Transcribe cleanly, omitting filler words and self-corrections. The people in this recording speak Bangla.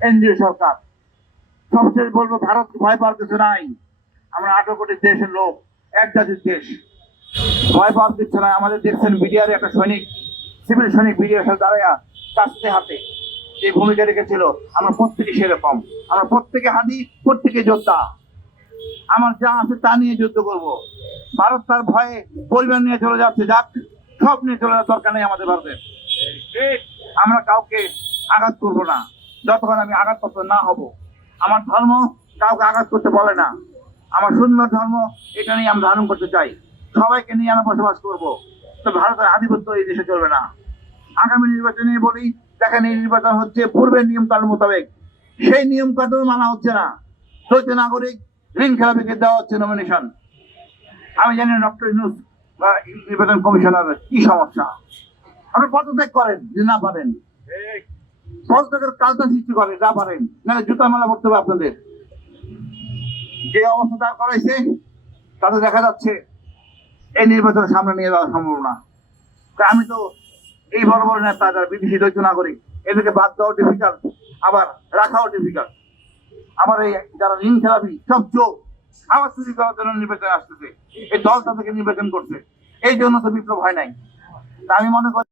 কেন্দ্রীয় সরকার। সবশেষ বলবো, ভারত ভয় পাওয়ার কিছু নাই। আমরা 18 কোটি দেশের লোক, এক জাতির দেশ, ভয় পাওয়ার কিছু নাই। আমাদের দেখছেন বিডিআর একটা সৈনিক, সিভিল সৈনিক বিডিআর সাথে দাঁড়াইয়া কাস্তে হাতে যে ভূমিকা রেখেছিল, আমরা প্রত্যেকে সেরকম। আমরা প্রত্যেকে হাতি, প্রত্যেকে যোদ্ধা। আমার যা আছে তা নিয়ে যুদ্ধ করব। ভারত তার ভয়ে পরিবার নিয়ে চলে যাচ্ছে, যাক, সব নিয়ে চলে যাওয়ার দরকার নেই আমাদের ভারতের। আমরা কাউকে আঘাত করব না যতক্ষণ আমি আঘাতপ্রাপ্ত না হব। আমার ধর্ম কাউকে আঘাত করতে বলে না। আমার সুন্দর ধর্ম, এটা নিয়ে আমি ধারণ করতে চাই। সবাইকে নিয়ে আমরা বসবাস করব। তো ভারতের আধিপত্য এই দেশে চলবে না। আগামী নির্বাচনে বলি, দেখেন, এই নির্বাচন হচ্ছে পূর্বের নিয়ম কানুন মোতাবেক, সেই নিয়ম কানুন মানা হচ্ছে না। দ্বৈত নাগরিক ঋণ খেলাপিকে দেওয়া হচ্ছে নমিনেশন। আমি জানি না ডক্টর ইউনূস বা নির্বাচন কমিশনার কি সমস্যা। আপনি পদত্যাগ করেন যদি না পারেন, পদত্যাগের কালটা সৃষ্টি করে না পারেন, না জুতা মালা পড়তে হবে আপনাদের। যে অবস্থা দাঁড় করাইছে তাতে দেখা যাচ্ছে এই নির্বাচনের সামনে নিয়ে যাওয়া সম্ভব না। আমি তো এই বড় বড় নেতা যারা বিদেশি দ্বৈত নাগরিক, এদেরকে বাদ দেওয়া ডিফিকাল্ট, আবার রাখাও ডিফিকাল্ট। আমার এই যারা ঋণ খেলাপি সব চোখ আবার চুরি করার জন্য নির্বাচন আসতেছে। এই দল তাদেরকে নির্বাচন করছে, এই জন্য তো বিপ্লব হয় নাই। তা আমি মনে করি